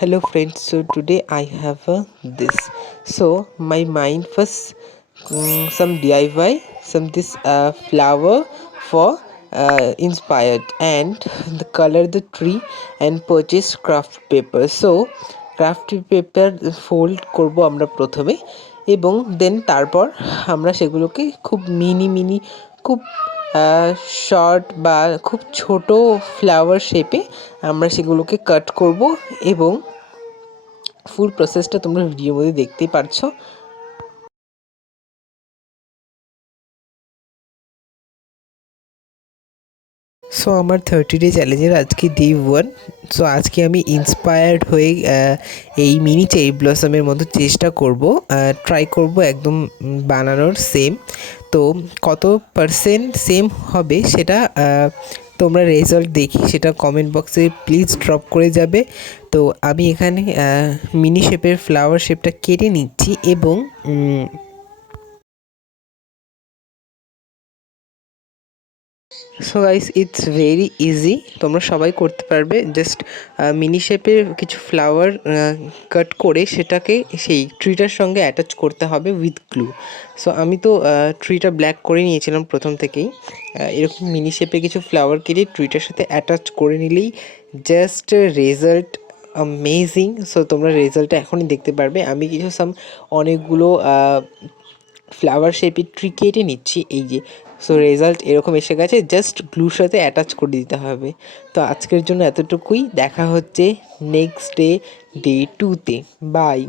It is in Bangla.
Hello friends, so today I have this. So my mind was some DIY, some this flower for inspired and the color the tree and purchase craft paper. So craft paper fold করব আমরা প্রথমে এবং দেন তারপর আমরা সেগুলোকে খুব মিনি খুব শর্ট বা খুব ছোট ফ্লাওয়ার শেপে আমরা সেগুলোকে কাট করব এবং ফুল প্রসেসটা তোমরা ভিডিওর মধ্যে দেখতেই পারছো। সো আমার 30 ডে চ্যালেঞ্জের আজকে ডে 1। সো আজকে আমি ইন্সপায়ার্ড হয়ে এই মিনি চেরি ব্লসমের মতো চেষ্টা করব, ট্রাই করব একদম বানানোর সেম। তো কত পার্সেন্ট সেম হবে সেটা তোমরা রেজাল্ট দেখি সেটা কমেন্ট বক্সে প্লিজ ড্রপ করে যাবে। তো আমি এখানে মিনি শেপের ফ্লাওয়ার শেপটা কেটে নিচ্ছি এবং so guys it's very easy, তোমরা সবাই করতে পারবে। জাস্ট মিনি শেপের কিছু ফ্লাওয়ার কাট করে সেটাকে সেই ট্রিটার সঙ্গে অ্যাটাচ করতে হবে উইথ গ্লু। সো আমি তো ট্রিটা ব্ল্যাক করে নিয়েছিলাম প্রথম থেকেই। এরকম মিনি শেপে কিছু ফ্লাওয়ার কেটে ট্রিটার সাথে অ্যাটাচ করে নিলেই জাস্ট রেজাল্ট অ্যামেজিং। সো তোমরা রেজাল্টটা এখনই দেখতে পারবে। আমি কিছু অনেকগুলো ফ্লাওয়ার শেপের ট্রি কেটে নিচ্ছি, এই যে। সো রেজাল্ট এরকম এসে গেছে, জাস্ট গ্লুর সাথে অ্যাটাচ করে দিতে হবে। তো আজকের জন্য এতটুকুই, দেখা হচ্ছে নেক্সট ডে 2তে। বাই।